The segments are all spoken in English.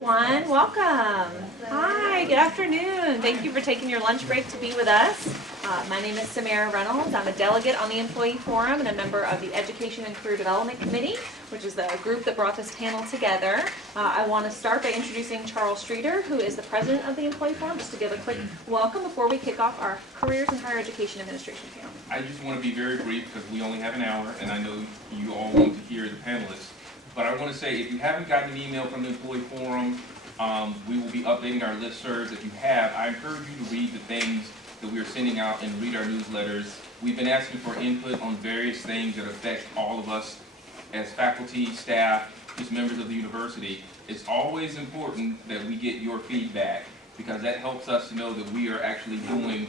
Welcome. Hi, good afternoon. Thank you for taking your lunch break to be with us. My name is Samara Reynolds. I'm a delegate on the Employee Forum and a member of the Education and Career Development Committee, which is the group that brought this panel together. I want to start by introducing Charles Streeter, who is the president of the Employee Forum, just to give a quick welcome before we kick off our Careers in Higher Education Administration panel. I just want to be very brief because we only have an hour, and I know you all want to hear the panelists. But I want to say, if you haven't gotten an email from the Employee Forum, we will be updating our listservs. If you have, I encourage you to read the things that we are sending out and read our newsletters. We've been asking for input on various things that affect all of us as faculty, staff, just members of the university. It's always important that we get your feedback because that helps us to know that we are actually doing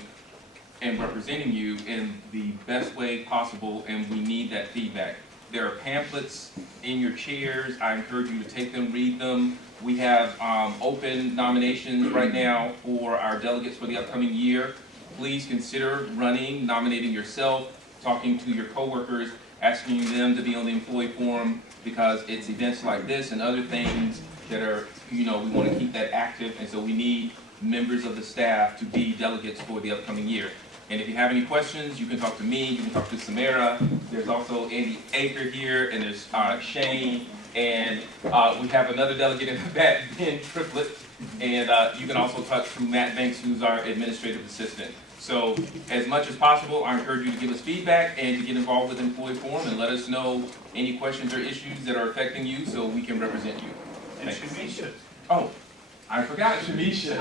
and representing you in the best way possible, and we need that feedback. There are pamphlets in your chairs. I encourage you to take them, read them. We have open nominations right now for our delegates for the upcoming year. Please consider running, nominating yourself, talking to your coworkers, asking them to be on the Employee Forum because it's events like this and other things that are, we want to keep that active, and so we need members of the staff to be delegates for the upcoming year. And if you have any questions, you can talk to me, you can talk to Samara. There's also Andy Aker here, and there's Shane, and we have another delegate in the back, Ben Triplett, and you can also talk to Matt Banks, who's our administrative assistant. So as much as possible, I encourage you to give us feedback and to get involved with the Employee Forum and let us know any questions or issues that are affecting you so we can represent you. And Shamisha. Oh, I forgot Shamisha.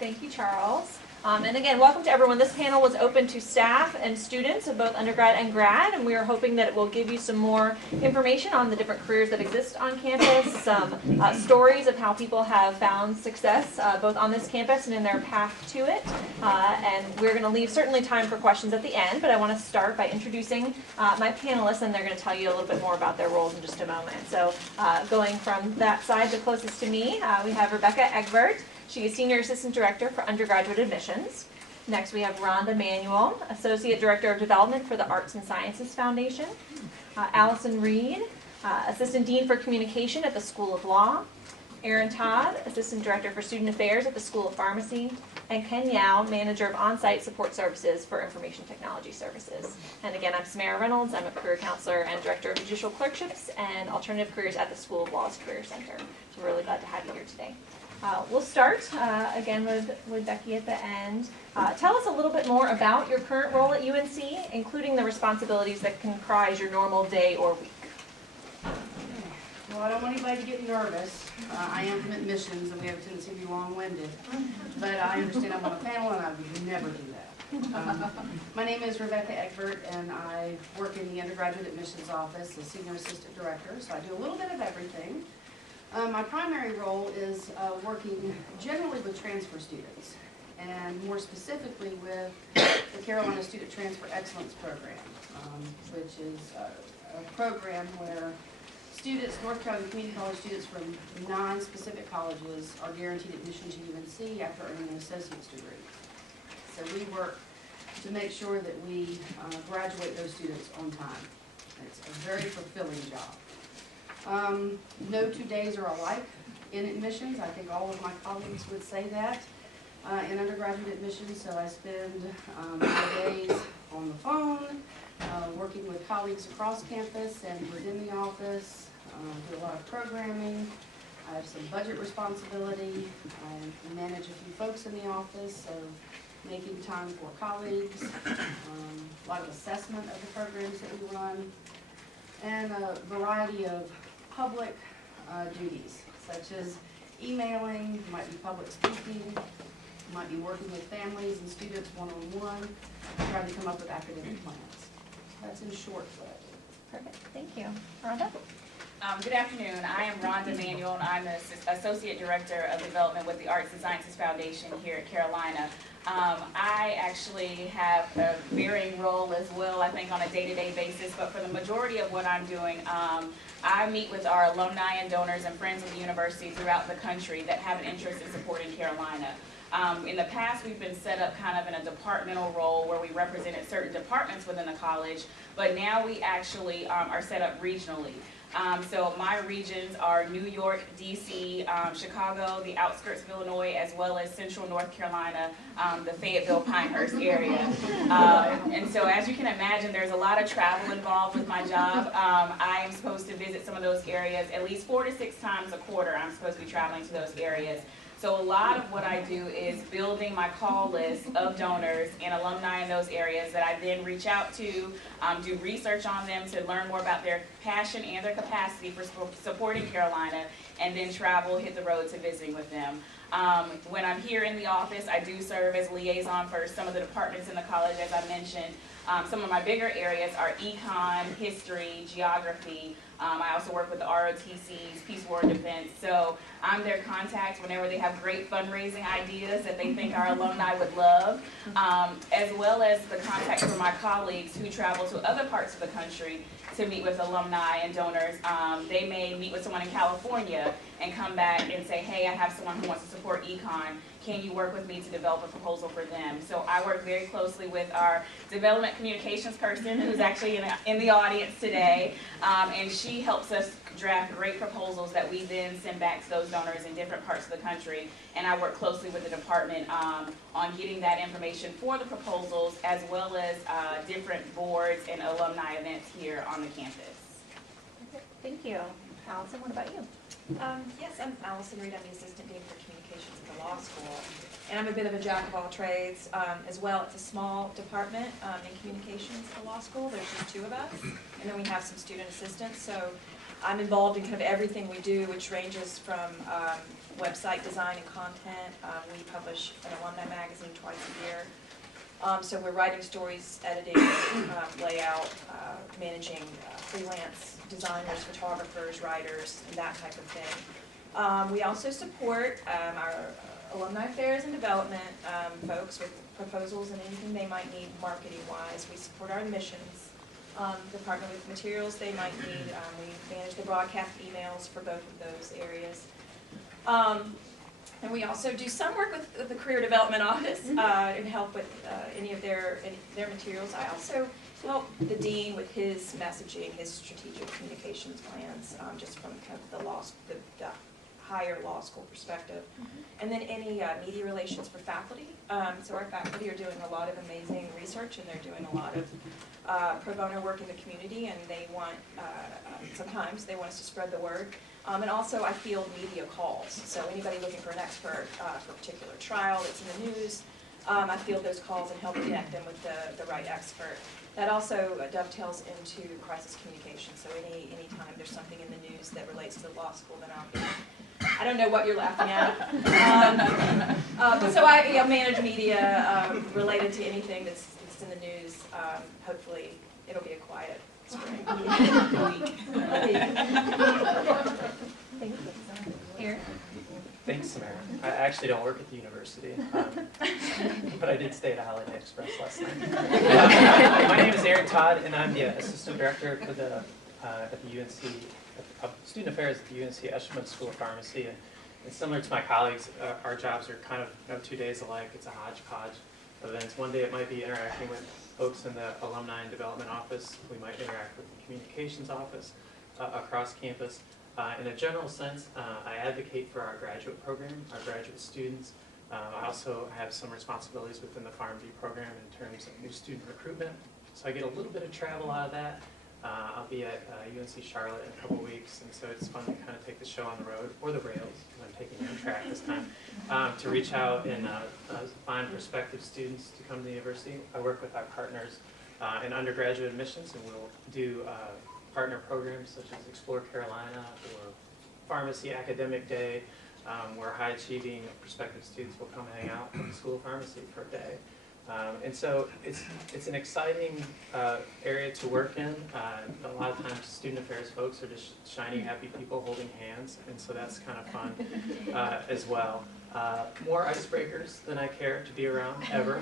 Thank you, Charles. And again, welcome to everyone. This panel was open to staff and students of both undergrad and grad, and we are hoping that it will give you some more information on the different careers that exist on campus, some stories of how people have found success both on this campus and in their path to it. And we're going to leave certainly time for questions at the end, but I want to start by introducing my panelists, and they're going to tell you a little bit more about their roles in just a moment. So going from that side, the closest to me, we have Rebecca Egbert. She is Senior Assistant Director for Undergraduate Admissions. Next we have Rhonda Manuel, Associate Director of Development for the Arts and Sciences Foundation. Allison Reed, Assistant Dean for Communication at the School of Law. Aaron Todd, Assistant Director for Student Affairs at the School of Pharmacy. And Ken Yao, Manager of On-Site Support Services for Information Technology Services. And again, I'm Samara Reynolds. I'm a Career Counselor and Director of Judicial Clerkships and Alternative Careers at the School of Law's Career Center. So we're really glad to have you here today. We'll start again with Becky at the end. Tell us a little bit more about your current role at UNC, including the responsibilities that comprise your normal day or week. Well, I don't want anybody to get nervous. I am from admissions, and we have a tendency to be long-winded. But I understand I'm on a panel, and I would never do that. My name is Rebecca Egbert, and I work in the undergraduate admissions office as Senior Assistant Director, so I do a little bit of everything. My primary role is working generally with transfer students, and more specifically with the Carolina Student Transfer Excellence Program, which is a program where students, North Carolina Community College students from 9 specific colleges are guaranteed admission to UNC after earning an associate's degree. So we work to make sure that we graduate those students on time. It's a very fulfilling job. No 2 days are alike in admissions. I think all of my colleagues would say that in undergraduate admissions. So I spend my days on the phone, working with colleagues across campus and within the office, do a lot of programming. I have some budget responsibility. I manage a few folks in the office, so making time for colleagues, a lot of assessment of the programs that we run, and a variety of public duties, such as emailing, might be public speaking, might be working with families and students one-on-one, trying to come up with academic plans. That's in short what I do. Perfect, thank you. Rhonda? Good afternoon. I am Rhonda Manuel, and I'm the Associate Director of Development with the Arts and Sciences Foundation here at Carolina. I actually have a varying role as well, I think, on a day-to-day basis, but for the majority of what I'm doing, I meet with our alumni and donors and friends of the university throughout the country that have an interest in supporting Carolina. In the past, we've been set up kind of in a departmental role where we represented certain departments within the college, but now we actually are set up regionally. So my regions are New York, DC, Chicago, the outskirts of Illinois, as well as central North Carolina, the Fayetteville, Pinehurst area. And so as you can imagine, there's a lot of travel involved with my job. I am supposed to visit some of those areas at least 4 to 6 times a quarter. I'm supposed to be traveling to those areas. So a lot of what I do is building my call list of donors and alumni in those areas that I then reach out to, do research on them to learn more about their passion and their capacity for supporting Carolina, and then travel, hit the road to visiting with them. When I'm here in the office, I do serve as liaison for some of the departments in the college, as I mentioned. Some of my bigger areas are econ, history, geography. I also work with the ROTCs, Peace, War, and Defense. So I'm their contact whenever they have great fundraising ideas that they think our alumni would love, as well as the contact for my colleagues who travel to other parts of the country to meet with alumni and donors. They may meet with someone in California and come back and say, hey, I have someone who wants to support econ. Can you work with me to develop a proposal for them? So I work very closely with our development communications person, who's actually in the audience today, and she helps us draft great proposals that we then send back to those donors in different parts of the country. And I work closely with the department on getting that information for the proposals, as well as different boards and alumni events here on the campus. Okay, thank you. Allison, what about you? Yes, I'm Allison Reed. I'm the Assistant Dean for Communications at the law school. And I'm a bit of a jack of all trades as well. It's a small department in communications at the law school. There's just 2 of us. And then we have some student assistants. So I'm involved in kind of everything we do, which ranges from website design and content. We publish an alumni magazine twice a year. So we're writing stories, editing, layout, managing freelance designers, photographers, writers, and that type of thing. We also support our alumni affairs and development folks with proposals and anything they might need marketing-wise. We support our admissions department with materials they might need. We manage the broadcast emails for both of those areas. And we also do some work with the Career Development Office and help with any of their materials. I also help the dean with his messaging, his strategic communications plans, just from kind of the higher law school perspective. And then any media relations for faculty. So our faculty are doing a lot of amazing research, and they're doing a lot of pro bono work in the community, and they want, sometimes they want us to spread the word. And also I field media calls. So anybody looking for an expert for a particular trial that's in the news, I field those calls and help connect them with the right expert. That also dovetails into crisis communication. So anytime there's something in the news that relates to the law school, then I'll be, I don't know what you're laughing at. So I manage media related to anything that's in the news. Hopefully it'll be a quiet spring. Thank you. Here. Thanks, Samara. I actually don't work at the university, but I did stay at a Holiday Express last night. My name is Aaron Todd, and I'm the Assistant Director for the at the UNC Student Affairs at the UNC-Chapel School of Pharmacy. And similar to my colleagues, our jobs are kind of 2 days alike. It's a hodgepodge of events. One day it might be interacting with folks in the Alumni and Development Office. We might interact with the Communications Office across campus. In a general sense, I advocate for our graduate program, our graduate students. I also have some responsibilities within the PharmD program in terms of new student recruitment. So I get a little bit of travel out of that. I'll be at UNC Charlotte in a couple weeks, and so it's fun to kind of take the show on the road, or the rails, because I'm taking Amtrak this time, to reach out and find prospective students to come to the university. I work with our partners in undergraduate admissions, and we'll do partner programs such as Explore Carolina or Pharmacy Academic Day, where high-achieving prospective students will come hang out at the School of Pharmacy for a day. And so it's an exciting area to work in. A lot of times student affairs folks are just shiny, happy people holding hands, and so that's kind of fun as well. More icebreakers than I care to be around, ever.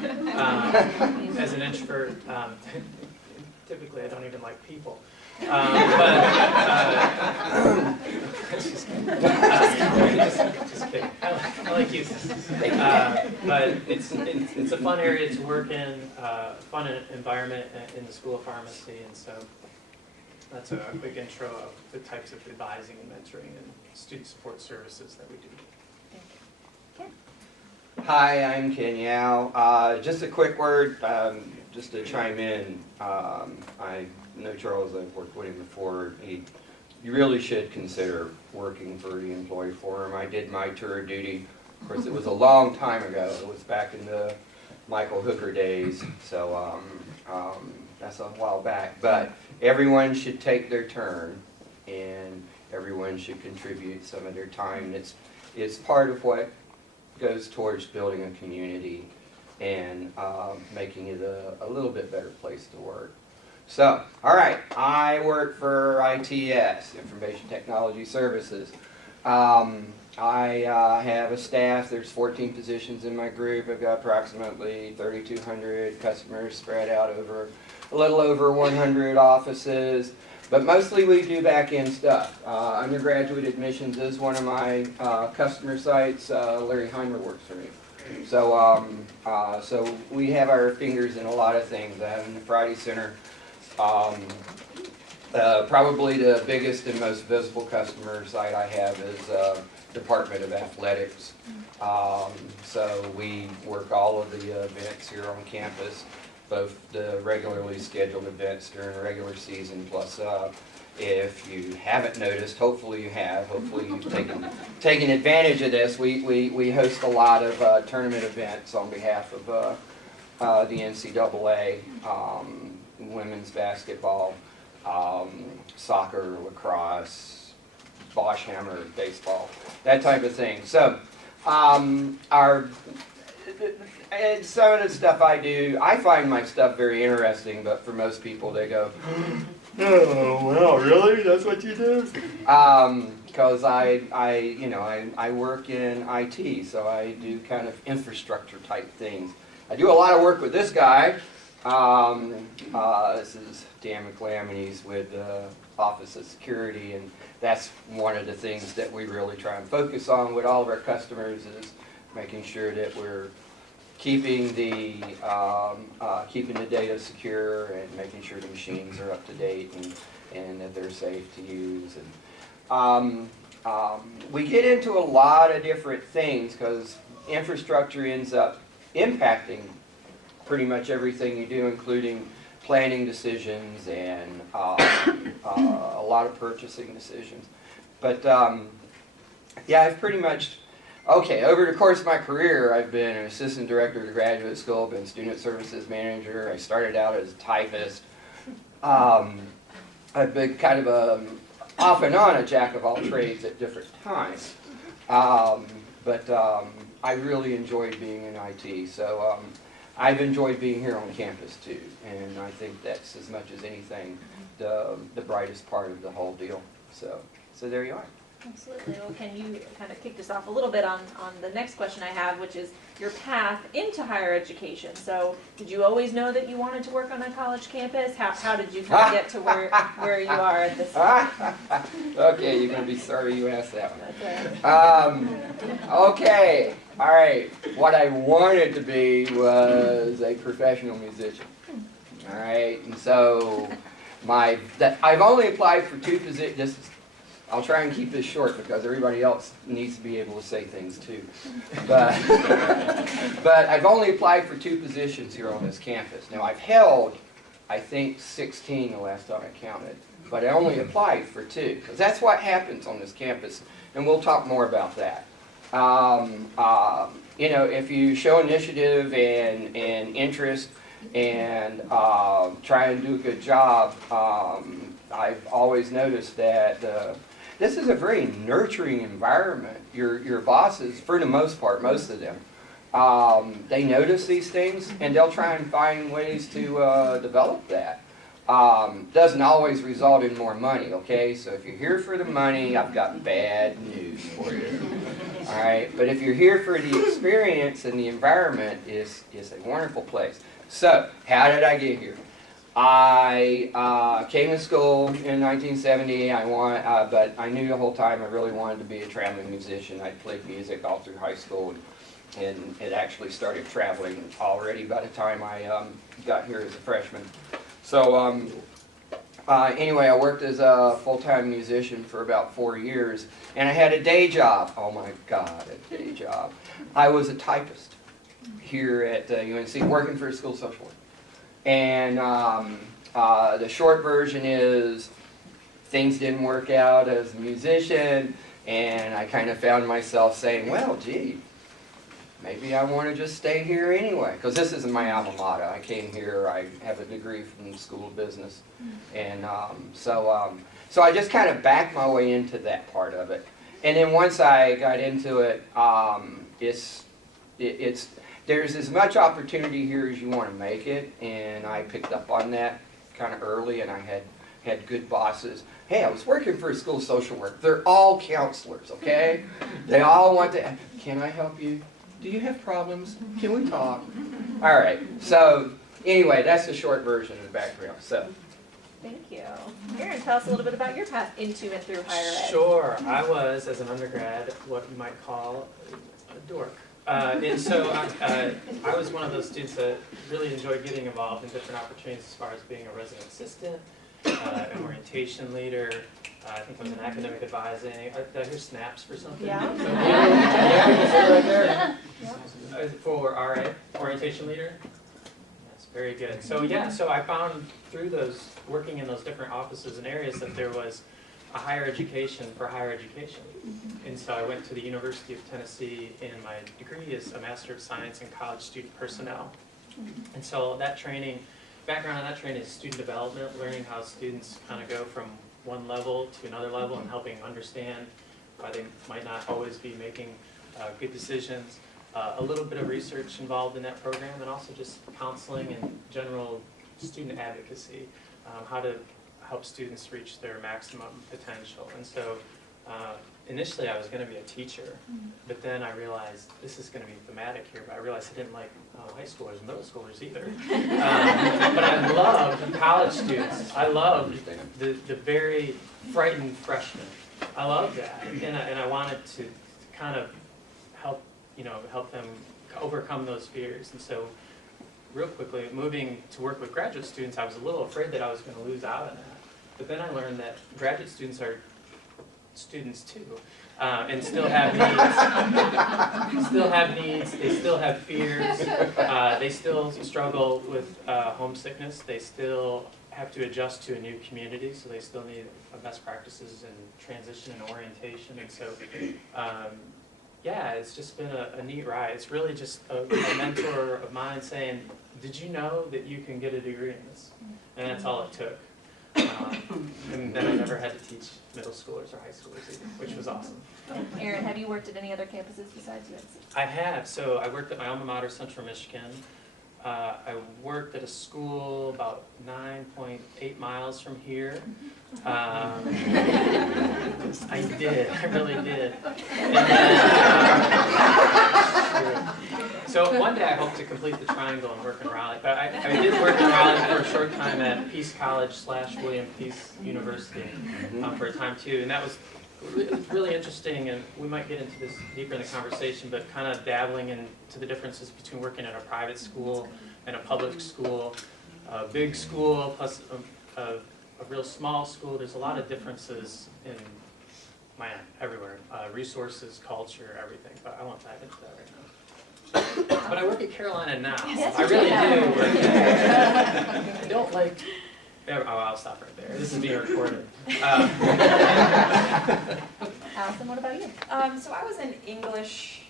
As an introvert, typically I don't even like people. Just kidding. I like you. But it's a fun area to work in, fun environment in the School of Pharmacy, and so That's a quick intro of the types of advising and mentoring and student support services that we do. Hi, I'm Ken Yao. Just a quick word, just to chime in. I know Charles, I've worked with him before. You really should consider working for the employee forum. I did my tour of duty. Of course, it was a long time ago. It was back in the Michael Hooker days, so that's a while back. But everyone should take their turn, and everyone should contribute some of their time. It's part of what goes towards building a community and making it a little bit better place to work. So, all right, I work for ITS, Information Technology Services. I have a staff. There's 14 positions in my group. I've got approximately 3,200 customers spread out over a little over 100 offices. But mostly we do back-end stuff. Undergraduate admissions is one of my customer sites. Larry Heimer works for me. So, so we have our fingers in a lot of things. In the Friday Center, probably the biggest and most visible customer site I have is Department of Athletics. So we work all of the events here on campus, both the regularly scheduled events during the regular season, plus if you haven't noticed, hopefully you have, hopefully you've taken advantage of this, we host a lot of tournament events on behalf of the NCAA, women's basketball, soccer, lacrosse, Bosch hammer, baseball, that type of thing. So and some of the stuff I do, I find my stuff very interesting, but for most people they go, oh, well, really? That's what you do? Because I work in IT, so I do kind of infrastructure type things. I do a lot of work with this guy. This is Dan McLam, and he's with the Office of Security, and that's one of the things that we really try and focus on with all of our customers is making sure that we're keeping the data secure and making sure the machines are up to date and that they're safe to use. And we get into a lot of different things because infrastructure ends up impacting pretty much everything you do, including planning decisions and a lot of purchasing decisions. But yeah, I've pretty much, okay, over the course of my career, I've been an assistant director of the graduate school, been student services manager. I started out as a typist. I've been kind of off and on a jack of all trades at different times. But I really enjoyed being in IT. So I've enjoyed being here on campus too. And I think that's, as much as anything, the brightest part of the whole deal. So there you are. Absolutely. Well, can you kind of kick this off a little bit on the next question I have, which is your path into higher education. So did you always know that you wanted to work on a college campus? How did you kind of get to where you are at this point? Okay, you're going to be sorry you asked that one. That's right. Okay, all right. What I wanted to be was a professional musician. All right, and so I've only applied for 2 positions. I'll try and keep this short because everybody else needs to be able to say things too. But I've only applied for 2 positions here on this campus. Now I've held, I think, 16 the last time I counted, but I only applied for 2 because that's what happens on this campus, and we'll talk more about that. You know, if you show initiative and interest and try and do a good job, I've always noticed that this is a very nurturing environment. Your bosses, for the most part, most of them, they notice these things and they'll try and find ways to develop that. Doesn't always result in more money, okay? So if you're here for the money, I've got bad news for you. All right, but if you're here for the experience and the environment, is a wonderful place. So how did I get here? I came to school in 1970. But I knew the whole time I really wanted to be a traveling musician. I played music all through high school, and it actually started traveling already by the time I got here as a freshman. So Anyway, I worked as a full-time musician for about 4 years, and I had a day job. Oh my God, a day job. I was a typist here at UNC, working for a school social worker. And the short version is things didn't work out as a musician, and I kind of found myself saying, well, gee, maybe I want to just stay here anyway, because this isn't my alma mater. I came here, I have a degree from the School of Business, and so I just kind of backed my way into that part of it. And then once I got into it, there's as much opportunity here as you want to make it, and I picked up on that kind of early, and I had good bosses. Hey, I was working for a school social worker. They're all counselors, okay? They all want to, can I help you? Do you have problems? Can we talk? All right, so anyway, that's the short version of the background. So. Thank you. Aaron, tell us a little bit about your path into and through higher ed. Sure. I was, as an undergrad, what you might call a dork. And so I was one of those students that really enjoyed getting involved in different opportunities as far as being a resident assistant, an orientation leader. I think I was an academic advising. Did I hear snaps for something? Yeah. Yeah, you can see right there. Yeah. For RA, orientation leader. That's very good. So yeah, so I found through those, working in those different offices and areas, that there was a higher education for higher education. And so I went to the University of Tennessee, and my degree is a Master of Science in College Student Personnel. And so that training, background on that training is student development, learning how students kind of go from one level to another level and helping understand why they might not always be making good decisions. A little bit of research involved in that program, and also just counseling and general student advocacy, how to help students reach their maximum potential. And so initially I was going to be a teacher, but then I realized this is going to be thematic here, but I realized I didn't like high schoolers and middle schoolers either. But I loved college students. I loved the very frightened freshmen. I loved that, and I wanted to kind of help them overcome those fears. And so real quickly, moving to work with graduate students, I was a little afraid that I was going to lose out on that. But then I learned that graduate students are students too, and still have needs, they still have fears, they still struggle with homesickness, they still have to adjust to a new community, so they still need best practices in transition and orientation. And so yeah, it's just been a neat ride. It's really just a mentor of mine saying, did you know that you can get a degree in this? And that's all it took. And then I never had to teach middle schoolers or high schoolers either, which was awesome. Aaron, have you worked at any other campuses besides UNC? I have. So I worked at my alma mater, Central Michigan. I worked at a school about 9.8 miles from here. I did. I really did. And then, so one day I hope to complete the triangle and work in Raleigh. But I did work in Raleigh for a short time at Peace College / William Peace University for a time too. And that was really interesting, and we might get into this deeper in the conversation, but kind of dabbling into the differences between working at a private school and a public school, a big school plus a real small school. There's a lot of differences in, everywhere, resources, culture, everything, but I won't dive into that right now. But I work at Carolina now. Yes, I really do work there. I don't like... Oh, I'll stop right there. This is being recorded. Allison, what about you? So I was an English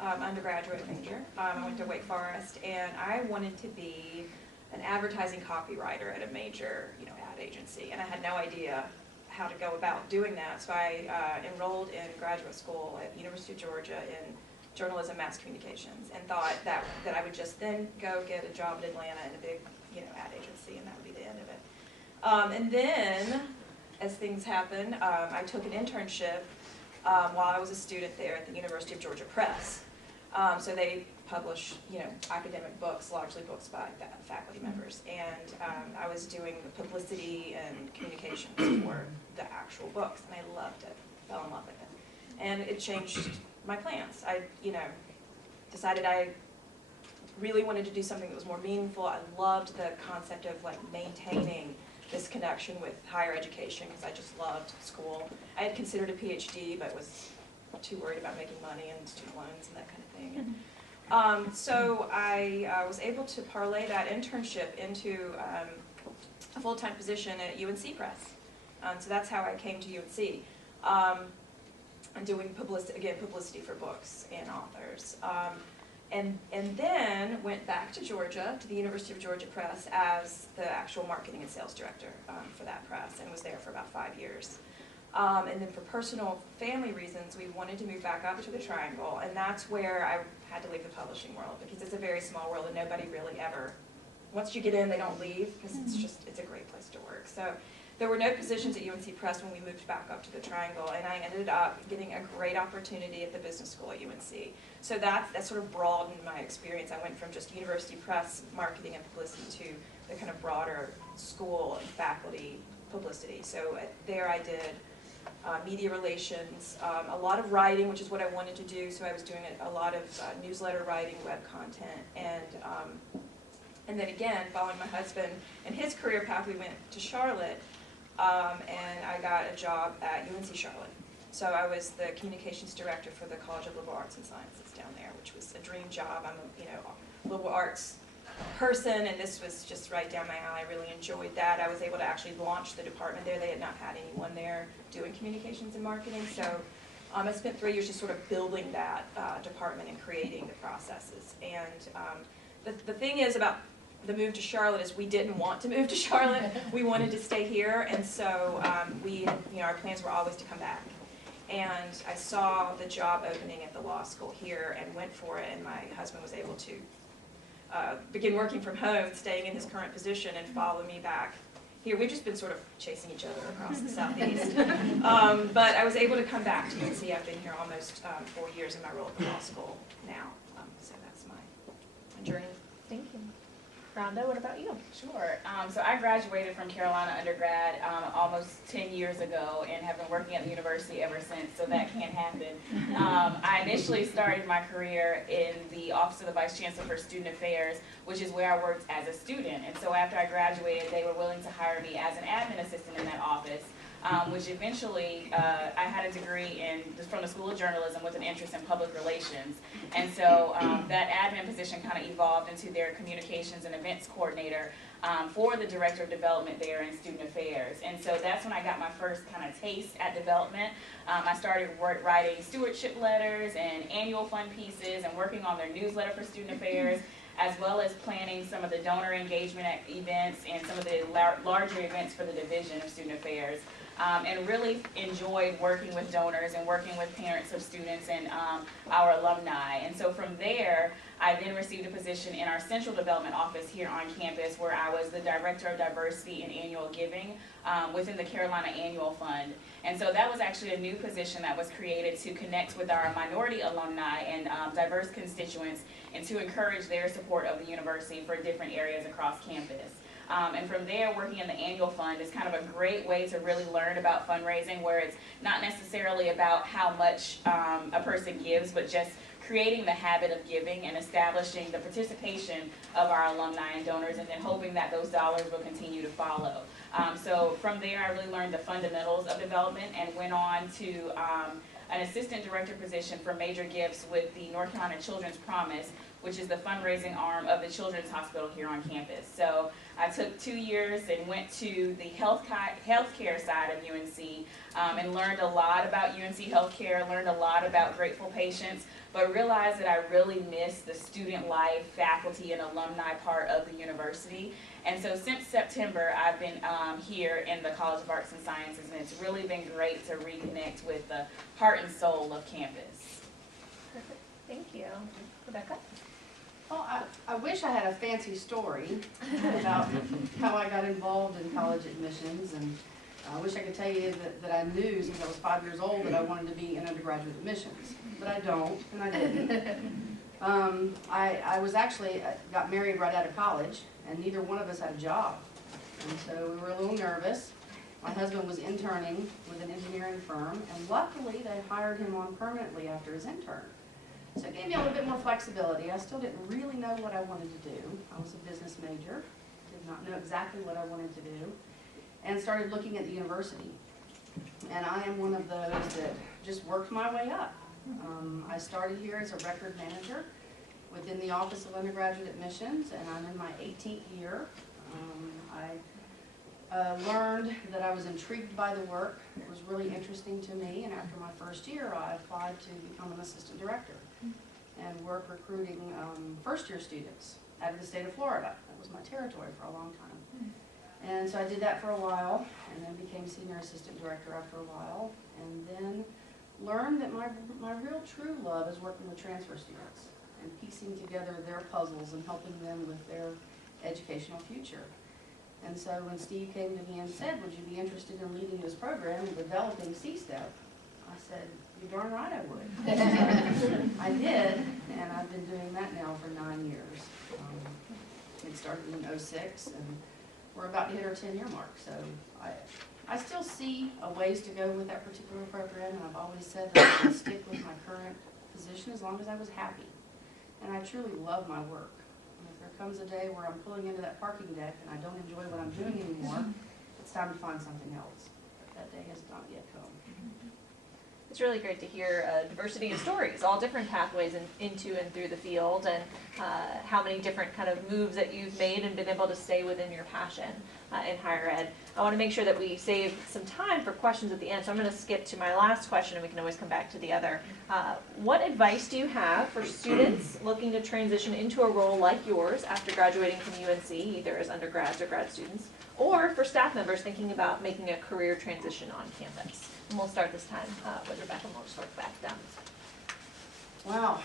undergraduate major. I went to Wake Forest, and I wanted to be an advertising copywriter at a major, ad agency, and I had no idea how to go about doing that. So I enrolled in graduate school at University of Georgia in journalism, mass communications, and thought that I would just then go get a job in Atlanta in a big, ad agency, and that would be the end of it. And then, as things happen, I took an internship while I was a student there at the University of Georgia Press. So they publish, academic books, largely books by faculty members, and I was doing the publicity and communications for the actual books, and I loved it, fell in love with it, and it changed my plans. I, decided I really wanted to do something that was more meaningful. I loved the concept of maintaining this connection with higher education because I just loved school. I had considered a PhD, but was too worried about making money and student loans and that kind of thing. So I was able to parlay that internship into a full-time position at UNC Press. So that's how I came to UNC. I'm doing publicity for books and authors. And then went back to Georgia, to the University of Georgia Press as the actual marketing and sales director for that press, and was there for about 5 years. And then for personal family reasons, we wanted to move back up to the Triangle, and that's where I had to leave the publishing world, because it's a very small world and nobody really ever, once you get in, they don't leave, because it's a great place to work. So there were no positions at UNC Press when we moved back up to the Triangle, and I ended up getting a great opportunity at the business school at UNC. So that sort of broadened my experience. I went from just University Press marketing and publicity to the kind of broader school and faculty publicity. So there I did media relations, a lot of writing, which is what I wanted to do. So I was doing a lot of newsletter writing, web content, and then again, following my husband and his career path, we went to Charlotte, and I got a job at UNC Charlotte. So I was the communications director for the College of Liberal Arts and Sciences down there, which was a dream job. I'm a liberal arts person, and this was just right down my alley. I really enjoyed that. I was able to actually launch the department there. They had not had anyone there doing communications and marketing, so I spent 3 years just sort of building that department and creating the processes. And the thing is about the move to Charlotte is we didn't want to move to Charlotte. We wanted to stay here, and so our plans were always to come back. And I saw the job opening at the law school here and went for it, and my husband was able to begin working from home, staying in his current position, and follow me back here. We've just been sort of chasing each other across the southeast. But I was able to come back to UNC. I've been here almost 4 years in my role at the law school now. So that's my journey. Thank you. Rhonda, what about you? Sure. So I graduated from Carolina undergrad almost 10 years ago and have been working at the university ever since, so that can't happen. I initially started my career in the Office of the Vice Chancellor for Student Affairs, which is where I worked as a student. And so after I graduated, they were willing to hire me as an admin assistant in that office. Which eventually, I had a degree from the School of Journalism with an interest in public relations. And so that admin position kind of evolved into their communications and events coordinator for the director of development there in student affairs. And so that's when I got my first kind of taste at development. I started writing stewardship letters and annual fund pieces and working on their newsletter for student affairs, as well as planning some of the donor engagement events and some of the larger events for the Division of Student Affairs. And really enjoyed working with donors and working with parents of students and our alumni. And so from there, I then received a position in our Central Development Office here on campus, where I was the Director of Diversity and Annual Giving within the Carolina Annual Fund. And so that was actually a new position that was created to connect with our minority alumni and diverse constituents, and to encourage their support of the university for different areas across campus. And from there, working in the annual fund is kind of a great way to really learn about fundraising, where it's not necessarily about how much a person gives, but just creating the habit of giving and establishing the participation of our alumni and donors, and then hoping that those dollars will continue to follow. So from there, I really learned the fundamentals of development and went on to an assistant director position for major gifts with the North Carolina Children's Promise, which is the fundraising arm of the Children's Hospital here on campus. So I took 2 years and went to the healthcare side of UNC and learned a lot about UNC healthcare, learned a lot about grateful patients, but realized that I really missed the student life, faculty, and alumni part of the university. And so since September, I've been here in the College of Arts and Sciences, and it's really been great to reconnect with the heart and soul of campus. Perfect. Thank you. Rebecca? Well, I wish I had a fancy story about how I got involved in college admissions, and I wish I could tell you that I knew since I was 5 years old that I wanted to be in undergraduate admissions, but I don't, and I didn't. I was actually got married right out of college, and neither one of us had a job, and so we were a little nervous. My husband was interning with an engineering firm, and luckily they hired him on permanently after his intern. So it gave me a little bit more flexibility. I still didn't really know what I wanted to do. I was a business major, did not know exactly what I wanted to do. and started looking at the university. And I am one of those that just worked my way up. I started here as a record manager within the Office of Undergraduate Admissions, and I'm in my 18th year. I learned that I was intrigued by the work. It was really interesting to me, and after my first year, I applied to become an assistant director and work recruiting first-year students out of the state of Florida. That was my territory for a long time. And so I did that for a while, and then became senior assistant director after a while, and then learned that my real true love is working with transfer students and piecing together their puzzles and helping them with their educational future. And so when Steve came to me and said, would you be interested in leading this program and developing C-STEP? I said, you're darn right I would. I did, and I've been doing that now for 9 years. It started in '06, and we're about to hit our 10-year mark. So I still see a ways to go with that particular program, and I've always said that I would stick with my current position as long as I was happy. And I truly love my work. And if there comes a day where I'm pulling into that parking deck and I don't enjoy what I'm doing anymore, it's time to find something else. That day has not yet come. It's really great to hear diversity of stories, all different pathways into and through the field, and how many different kind of moves that you've made and been able to stay within your passion in higher ed. I want to make sure that we save some time for questions at the end, so I'm going to skip to my last question and we can always come back to the other. What advice do you have for students looking to transition into a role like yours after graduating from UNC, either as undergrads or grad students, or for staff members thinking about making a career transition on campus? And we'll start this time with Rebecca, and we'll just work back down. Wow.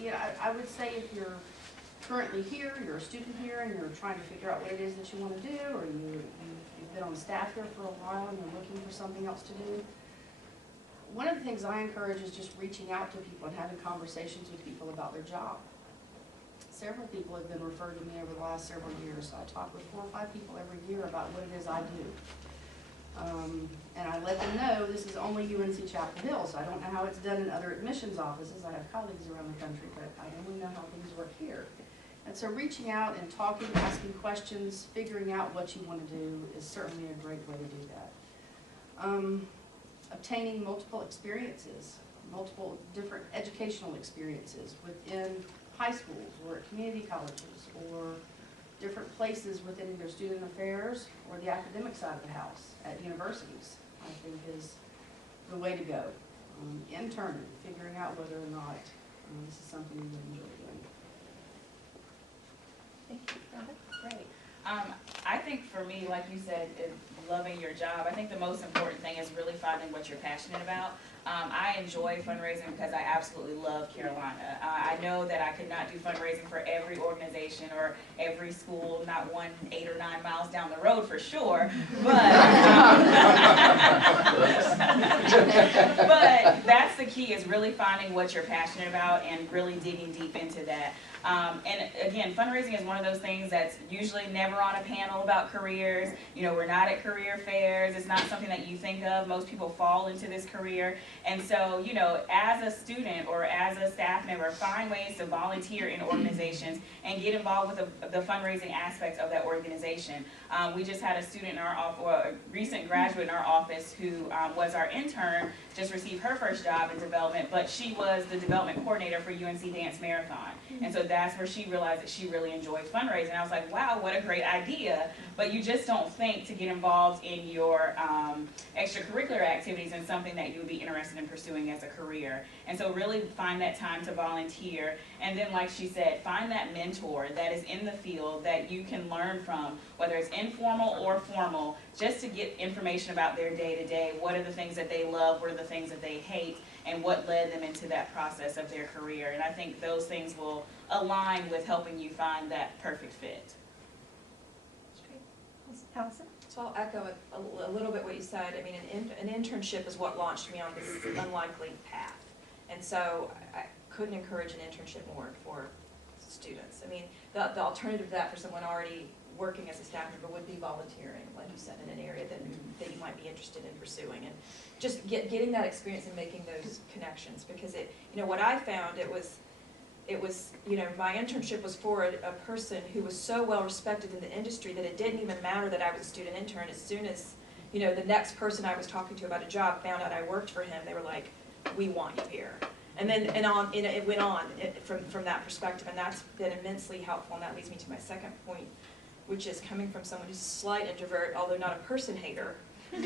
Yeah, I would say if you're currently here, you're a student here, and you're trying to figure out what it is that you want to do, or you've been on staff here for a while and you're looking for something else to do, one of the things I encourage is just reaching out to people and having conversations with people about their job. Several people have been referred to me over the last several years. So I talk with 4 or 5 people every year about what it is I do. And I let them know this is only UNC-Chapel Hill, so I don't know how it's done in other admissions offices. I have colleagues around the country, but I only know how things work here. And so reaching out and talking, asking questions, figuring out what you want to do is certainly a great way to do that. Obtaining multiple experiences, multiple different educational experiences within high schools or at community colleges or different places within either student affairs or the academic side of the house at universities, I think is the way to go. Interning, figuring out whether or not this is something you enjoy doing. Thank you, Rhonda. Great. I think for me, like you said, loving your job, I think the most important thing is really finding what you're passionate about. I enjoy fundraising because I absolutely love Carolina. I know that I could not do fundraising for every organization or every school, not one 8 or 9 miles down the road for sure, but but that's the key, is really finding what you're passionate about and really digging deep into that. And again, fundraising is one of those things that's usually never on a panel about careers. You know, we're not at career fairs. It's not something that you think of. Most people fall into this career. And so, you know, as a student or as a staff member, find ways to volunteer in organizations and get involved with the fundraising aspects of that organization. We just had a student in our office, or a recent graduate in our office who was our intern, just received her first job in development, but she was the development coordinator for UNC Dance Marathon. And so that's where she realized that she really enjoyed fundraising. I was like, wow, what a great idea. But you just don't think to get involved in your extracurricular activities in something that you would be interested in pursuing as a career. And so really find that time to volunteer. And then, like she said, find that mentor that is in the field that you can learn from, whether it's informal or formal, just to get information about their day-to-day. What are the things that they love? What are the things that they hate? And what led them into that process of their career. And I think those things will align with helping you find that perfect fit. Allison? So I'll echo a little bit what you said. I mean, an internship is what launched me on this unlikely path. And so I couldn't encourage an internship more for students. I mean, the alternative to that for someone already working as a staff member would be volunteering, like you said, in an area that you might be interested in pursuing. And just getting that experience and making those connections, because it, you know, what I found, it was it was, you know, my internship was for a person who was so well respected in the industry that it didn't even matter that I was a student intern. As soon as, you know, the next person I was talking to about a job found out I worked for him, they were like, we want you here. And then it went on from that perspective, and that's been immensely helpful. And that leads me to my second point, which is coming from someone who's a slight introvert, although not a person hater. But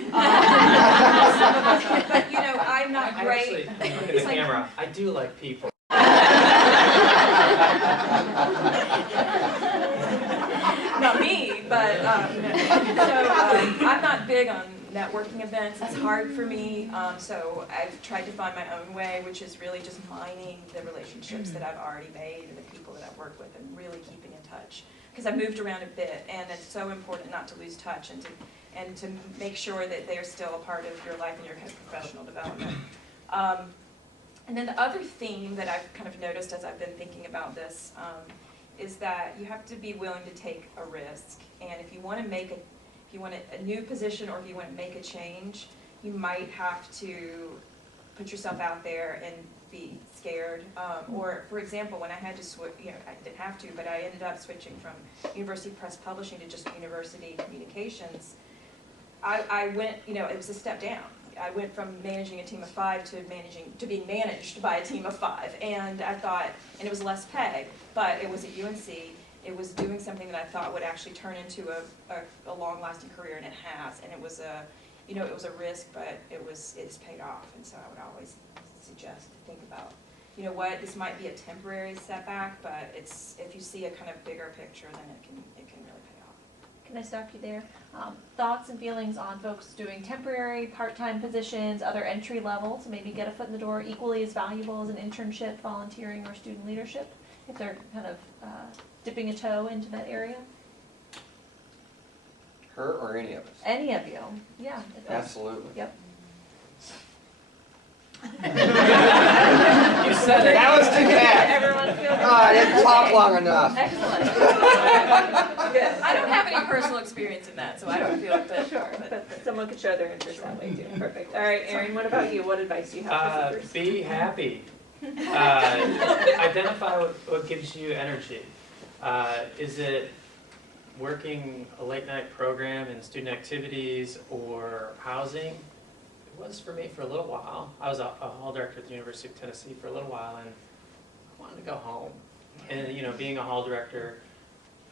you know, I'm not great. Actually, look at the camera. I do like people. Not me, but I'm not big on networking events. It's hard for me, so I've tried to find my own way, which is really just mining the relationships that I've already made and the people that I've worked with, and really keeping in touch. Because I've moved around a bit, and it's so important not to lose touch and to make sure that they're still a part of your life and your kind of professional development. And then the other theme that I've kind of noticed as I've been thinking about this is that you have to be willing to take a risk. And if you want to make a new position, or if you want to make a change, you might have to put yourself out there and be scared. Or, for example, when I had to switch, you know, I didn't have to, but I ended up switching from University Press Publishing to just University Communications. I went, you know, it was a step down. I went from managing a team of 5 to being managed by a team of 5, and I thought, and it was less pay, but it was at UNC. It was doing something that I thought would actually turn into a long-lasting career, and it has. And it was a, you know, it was a risk, but it's paid off. And so I would always suggest to think about, you know what, this might be a temporary setback, but it's, if you see a kind of bigger picture, then it can really pay off. Can I stop you there? Thoughts and feelings on folks doing temporary, part-time positions, other entry level to maybe get a foot in the door, equally as valuable as an internship, volunteering, or student leadership, if they're kind of dipping a toe into that area? Her or any of us? Any of you, yeah. Absolutely. Yep. You said it. That was too fast. Everyone feel good? Oh, I didn't talk long enough. Excellent. Good. I don't have any personal experience in that, so I don't feel that. Sure, but someone could show their interest that way too. Perfect. All right, Erin, what about you? What advice do you have for seekers? Be happy. Identify what gives you energy. Is it working a late night program in student activities or housing? It was for me for a little while. I was a hall director at the University of Tennessee for a little while, and I wanted to go home. And you know, being a hall director,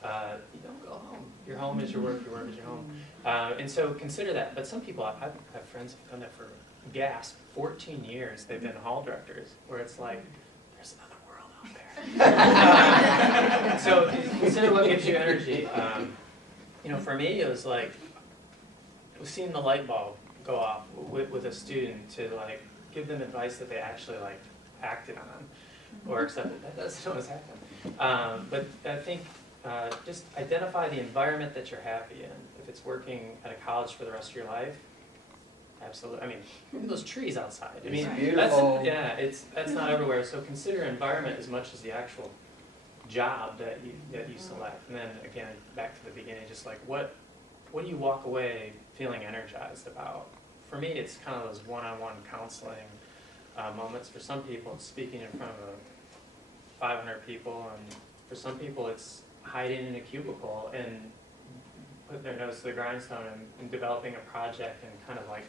you don't go home. Your home is your work is your home. And so consider that. But some people, I have friends who've done that for, gasp, 14 years they've been hall directors, where it's like, there's another world out there. So consider what gives you energy. You know, for me, it was like, it was seeing the light bulb go off with a student, to like give them advice that they actually like acted on or accepted. That doesn't always happen. But I think just identify the environment that you're happy in. If it's working at a college for the rest of your life, absolutely. I mean, those trees outside. I mean, it's beautiful. That's not everywhere. So consider environment as much as the actual job that you select. And then again, back to the beginning, just like what do you walk away feeling energized about? For me, it's kind of those one-on-one counseling moments. For some people, it's speaking in front of 500 people, and for some people, it's hiding in a cubicle and putting their nose to the grindstone and developing a project and kind of like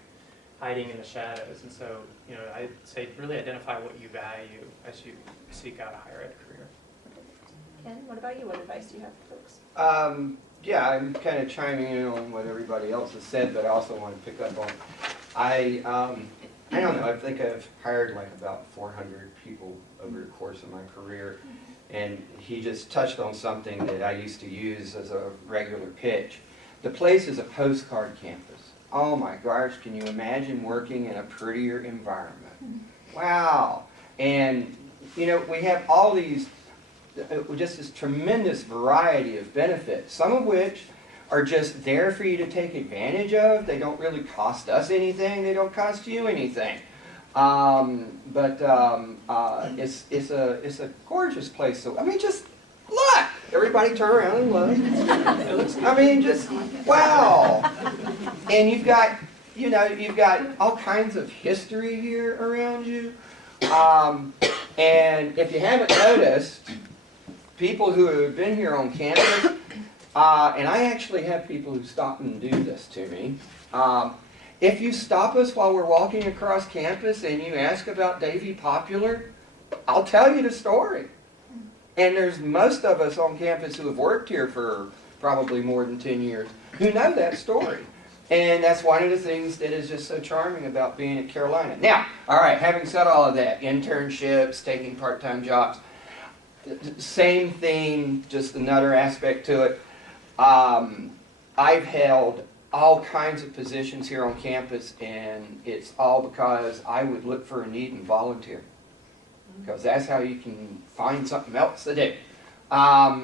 hiding in the shadows. And so, you know, I'd say really identify what you value as you seek out a higher ed career. Ken, what about you? What advice do you have for folks? Yeah, I'm kind of chiming in on what everybody else has said, but I also want to pick up on, I don't know, I think I've hired like about 400 people over the course of my career, and he just touched on something that I used to use as a regular pitch. The place is a postcard campus. Oh my gosh, can you imagine working in a prettier environment? Wow. And, you know, we have all these, just this tremendous variety of benefits, some of which are just there for you to take advantage of. They don't really cost us anything. They don't cost you anything. But it's a gorgeous place. So I mean, just look. Everybody turn around and look. I mean, just wow. And you've got, you know, you've got all kinds of history here around you. And if you haven't noticed, people who have been here on campus, and I actually have people who stop and do this to me. If you stop us while we're walking across campus and you ask about Davie Popular, I'll tell you the story. And there's most of us on campus who have worked here for probably more than 10 years who know that story. And that's one of the things that is just so charming about being at Carolina. Now, all right, having said all of that, internships, taking part-time jobs, same thing, just another aspect to it. I've held all kinds of positions here on campus, and it's all because I would look for a need and volunteer. Because that's how you can find something else to do. I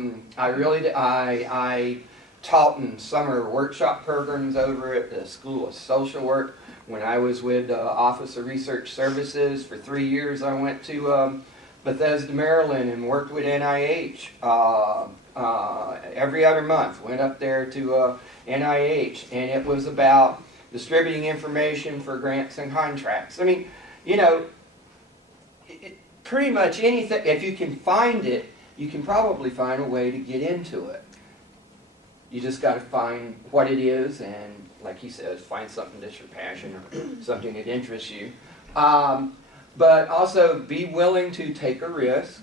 taught in summer workshop programs over at the School of Social Work. When I was with the Office of Research Services for 3 years, I went to Bethesda, Maryland, and worked with NIH every other month. Went up there to NIH, and it was about distributing information for grants and contracts. I mean, you know, pretty much anything, if you can find it, you can probably find a way to get into it. You just got to find what it is, and like he says, find something that's your passion or something that interests you. But also be willing to take a risk.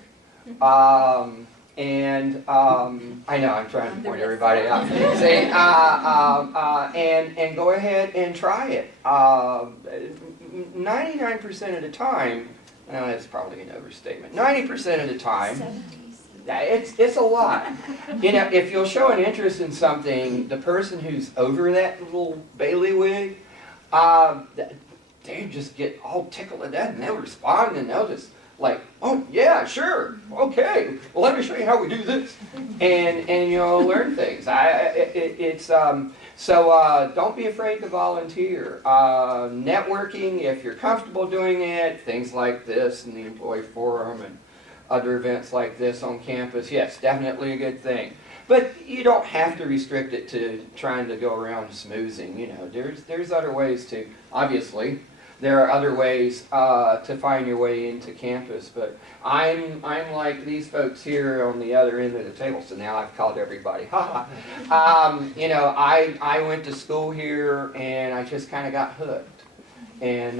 I know I'm trying to point everybody out. Say, and go ahead and try it. 99% of the time, no, that's probably an overstatement. 90% of the time, it's a lot. You know, if you'll show an interest in something, the person who's over that little bailiwick, they just get all tickled to death, and they'll respond, and they'll just like, oh yeah, sure, okay. Well, let me show you how we do this, and you'll learn things. So don't be afraid to volunteer. Networking, if you're comfortable doing it, things like this and the employee forum and other events like this on campus, yes, definitely a good thing. But you don't have to restrict it to trying to go around smoozing. You know, there's other ways to, obviously, there are other ways to find your way into campus. But I'm like these folks here on the other end of the table. So now I've called everybody. You know, I went to school here, and I just kind of got hooked and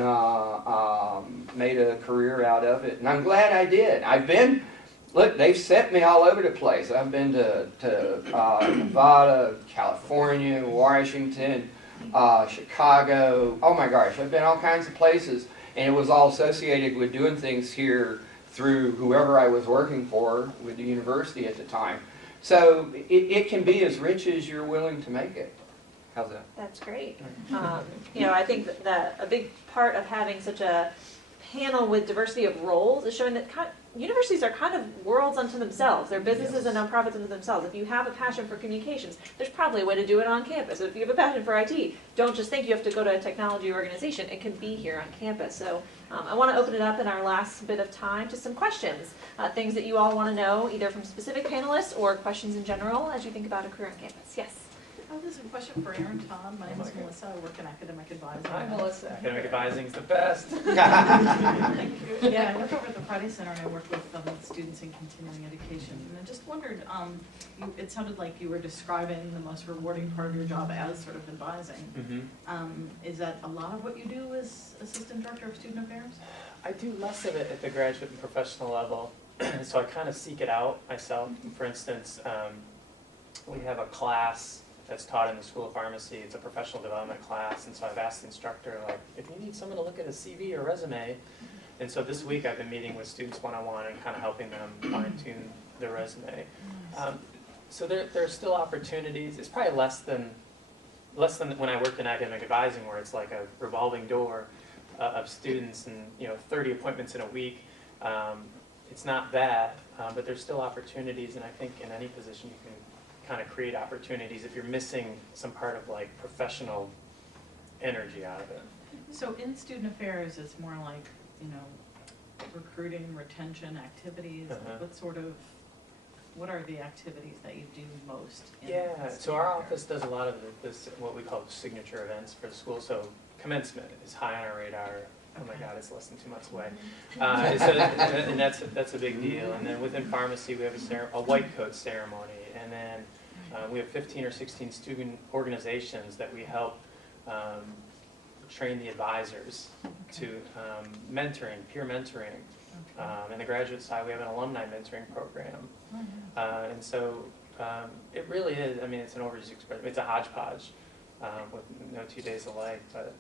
made a career out of it. And I'm glad I did. I've been, look, they've sent me all over the place. I've been to Nevada, California, Washington, Chicago. Oh my gosh, I've been all kinds of places. And it was all associated with doing things here through whoever I was working for with the university at the time. So it can be as rich as you're willing to make it. How's that? That's great. You know, I think that a big part of having such a panel with diversity of roles is showing that universities are kind of worlds unto themselves. They're businesses and nonprofits unto themselves. If you have a passion for communications, there's probably a way to do it on campus. If you have a passion for IT, don't just think you have to go to a technology organization. It can be here on campus. So I want to open it up in our last bit of time to some questions, things that you all want to know, either from specific panelists or questions in general as you think about a career on campus. Yes? Oh, this is a question for Aaron Todd. My name is Melissa. I work in academic advising. Hi, Melissa. Academic advising is the best. Thank you. Yeah, I work over at the Friday Center, and I work with students in continuing education. And I just wondered, it sounded like you were describing the most rewarding part of your job as sort of advising. Is that a lot of what you do as Assistant Director of Student Affairs? I do less of it at the graduate and professional level, so I kind of seek it out myself. For instance, we have a class that's taught in the School of Pharmacy. It's a professional development class, and so I've asked the instructor, like, if you need someone to look at a CV or resume, and so this week I've been meeting with students one-on-one and kind of helping them fine-tune their resume. So there are still opportunities. It's probably less than when I worked in academic advising, where it's like a revolving door of students and 30 appointments in a week. It's not that, but there's still opportunities, and I think in any position you can kind of create opportunities if you're missing some part of like professional energy out of it. So in student affairs, it's more like, recruiting, retention, activities. What are the activities that you do most? Yeah, so our office does a lot of this, what we call signature events for the school. So commencement is high on our radar. oh my God, it's less than 2 months away. And that's a big deal. And then within pharmacy, we have a white coat ceremony. And then we have 15 or 16 student organizations that we help train the advisors to mentoring, peer mentoring. In the graduate side, we have an alumni mentoring program. And so it really is, I mean, it's an overused expression. It's a hodgepodge with no 2 days alike. But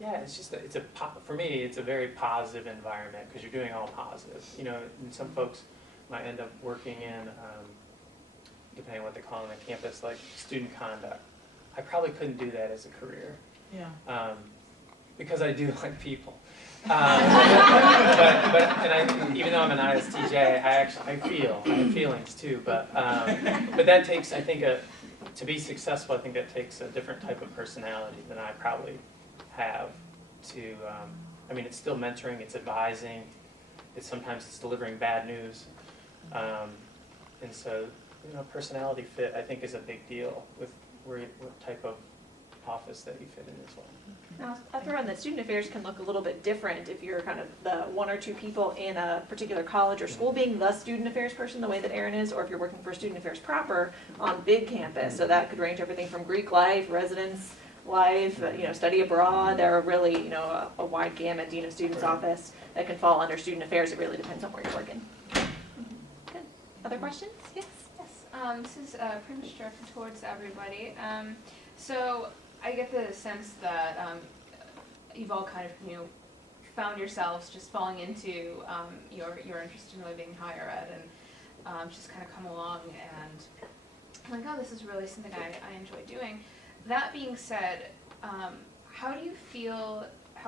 yeah, it's just, for me, it's a very positive environment because you're doing all positive. You know, and some folks might end up working in, depending on what they call on the campus, like student conduct. I probably couldn't do that as a career. Yeah. Because I do like people. Even though I'm an ISTJ, I have feelings too. But that takes, I think, to be successful, I think that takes a different type of personality than I probably have. I mean, it's still mentoring, it's advising, sometimes it's delivering bad news, and so, you know, personality fit, I think, is a big deal with what type of office that you fit in as well. Now, I'll throw in that student affairs can look a little bit different if you're kind of the 1 or 2 people in a particular college or school being the student affairs person, the way that Aaron is, or if you're working for student affairs proper on big campus. So that could range everything from Greek life, residence life, you know, study abroad. There are really, you know, a wide gamut, dean of students office that can fall under student affairs. It really depends on where you're working. Good. Other questions? Yes. Yes. This is pretty much directed towards everybody. So I get the sense that you've all kind of, you know, found yourselves just falling into your interest in really being higher ed, and just kind of come along and I'm like, oh, this is really something I enjoy doing. That being said, how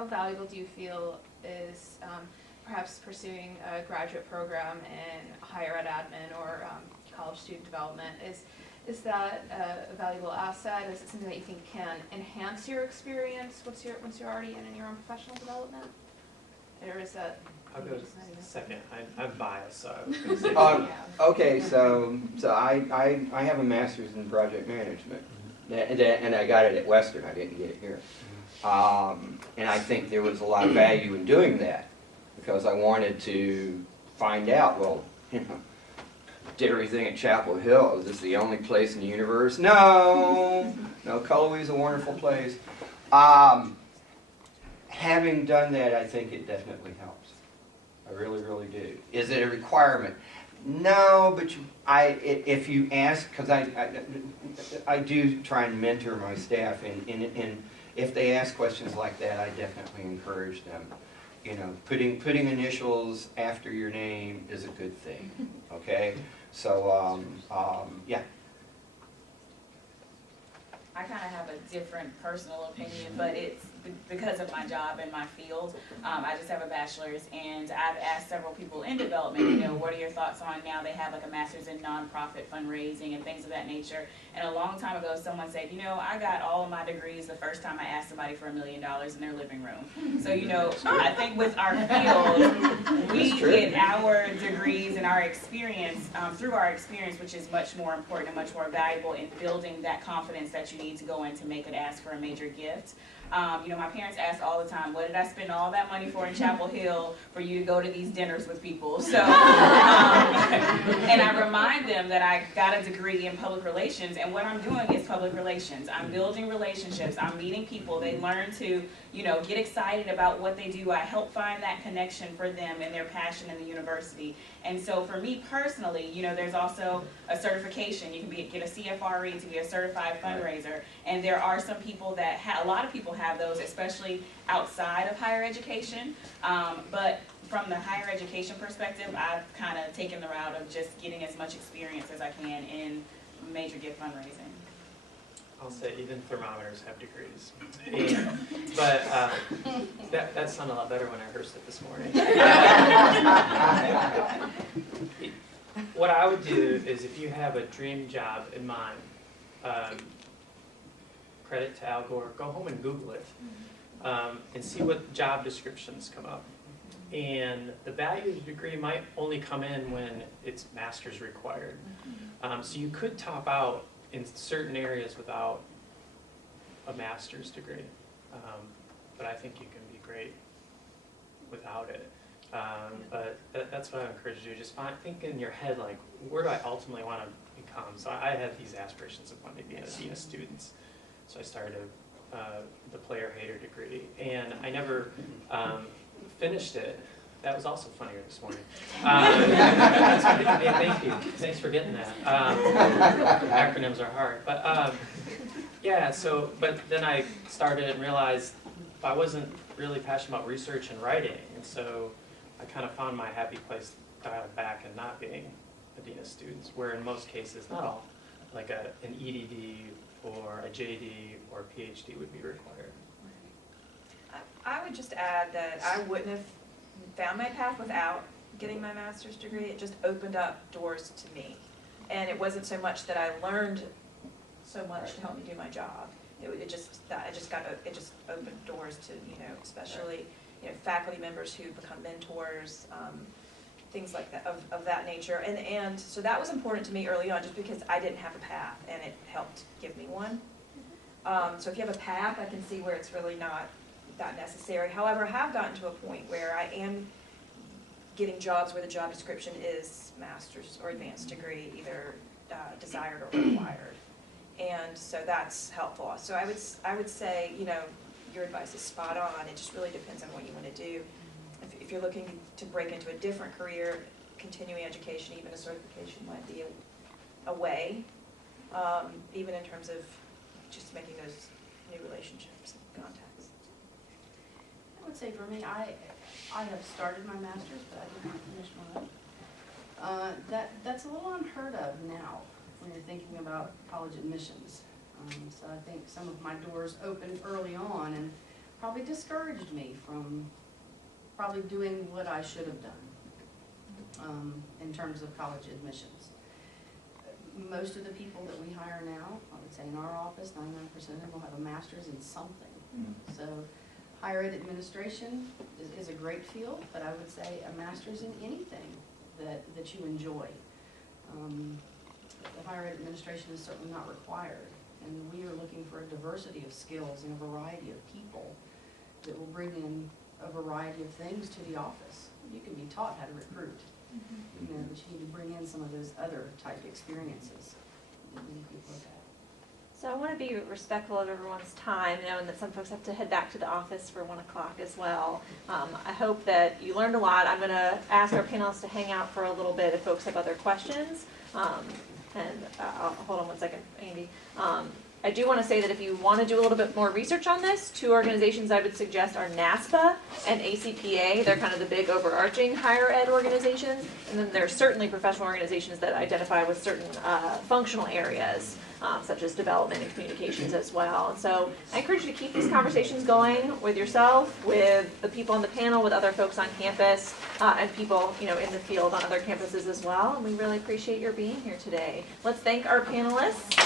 valuable do you feel is perhaps pursuing a graduate program in higher ed admin or college student development? Is that a valuable asset? Is it something that you think can enhance your experience once you're already in your own professional development? Or is that? I'll go second. I'm biased, so I was going to say. Okay, so I have a master's in project management, and I got it at Western. I didn't get it here, and I think there was a lot of value in doing that because I wanted to find out. Well, you know, did everything at Chapel Hill. Is this the only place in the universe? No, Cullowhee's a wonderful place. Having done that, I think it definitely helps. I really, really do. Is it a requirement? No, but if you ask, because I do try and mentor my staff, and if they ask questions like that, I definitely encourage them. You know, putting initials after your name is a good thing. Okay, so yeah. I kind of have a different personal opinion, but it's because of my job and my field. I just have a bachelor's, and I've asked several people in development, you know, what are your thoughts on now they have like a master's in nonprofit fundraising and things of that nature. And a long time ago, someone said, you know, I got all of my degrees the first time I asked somebody for $1 million in their living room. So, you know, I think with our field, we get our degrees and our experience through our experience, which is much more important and much more valuable in building that confidence that you need to go in to make it ask for a major gift. You know, my parents ask all the time, what did I spend all that money for in Chapel Hill for you to go to these dinners with people? So, and I remind them that I got a degree in public relations, and what I'm doing is public relations. I'm building relationships. I'm meeting people. They learn to, you know, get excited about what they do. I help find that connection for them and their passion in the university. And so for me personally, you know, there's also a certification. You can get a CFRE to be a certified fundraiser. And there are some people that a lot of people have those, especially outside of higher education. But from the higher education perspective, I've kind of taken the route of just getting as much experience as I can in major gift fundraising. I'll say even thermometers have degrees. But that sounded a lot better when I rehearsed it this morning. What I would do is if you have a dream job in mind, credit to Al Gore, go home and Google it and see what job descriptions come up. And the value of the degree might only come in when it's master's required. So you could top out in certain areas without a master's degree, but I think you can be great without it. But that's what I encourage you to do. Just think in your head, like, where do I ultimately want to become? So I had these aspirations of wanting to be a dean of students. So I started the player hater degree, and I never finished it. That was also funnier this morning. Thank you. Thanks for getting that. Acronyms are hard, but yeah. So, but then I started and realized I wasn't really passionate about research and writing, and so I kind of found my happy place dialed back and not being a dean of students, where in most cases, not all, like an EDD or a JD or a PhD would be required. I would just add that I wouldn't have found my path without getting my master's degree. It just opened up doors to me. And it wasn't so much that I learned so much to help me do my job. It just opened doors to, especially, faculty members who become mentors, things like that, of that nature. And so that was important to me early on, just because I didn't have a path, and it helped give me one. So if you have a path, I can see where it's really not that necessary. However, I have gotten to a point where I am getting jobs where the job description is master's or advanced degree, either desired or required. And so that's helpful. So I would say, your advice is spot on. It just really depends on what you want to do. If you're looking to break into a different career, continuing education, even a certification might be a way, even in terms of just making those new relationships and contacts. I would say for me, I have started my master's, but I did not finish mine. That's a little unheard of now when you're thinking about college admissions. So I think some of my doors opened early on and probably discouraged me from probably doing what I should have done in terms of college admissions. Most of the people that we hire now, I would say in our office, 99% of them will have a master's in something. So higher ed administration is a great field, but I would say a master's in anything that you enjoy. The higher ed administration is certainly not required, and we are looking for a diversity of skills and a variety of people that will bring in a variety of things to the office. You can be taught how to recruit, but you need to bring in some of those other type experiences that many people have had. So I want to be respectful of everyone's time, knowing that some folks have to head back to the office for 1 o'clock as well. I hope that you learned a lot. I'm going to ask our panelists to hang out for a little bit if folks have other questions. Hold on one second, Andy. I do want to say that if you want to do a little bit more research on this, 2 organizations I would suggest are NASPA and ACPA. They're kind of the big overarching higher ed organizations. And then there's certainly professional organizations that identify with certain functional areas, such as development and communications as well. And so I encourage you to keep these conversations going with yourself, with the people on the panel, with other folks on campus, and people in the field on other campuses as well. And we really appreciate your being here today. Let's thank our panelists.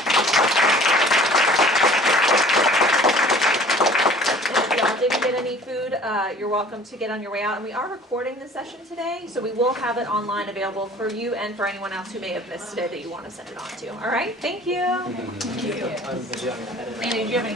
If y'all didn't get any food, you're welcome to get on your way out. And we are recording this session today, so we will have it online available for you and for anyone else who may have missed today that you want to send it on to. All right, thank you. Thank you. Andy, do you have any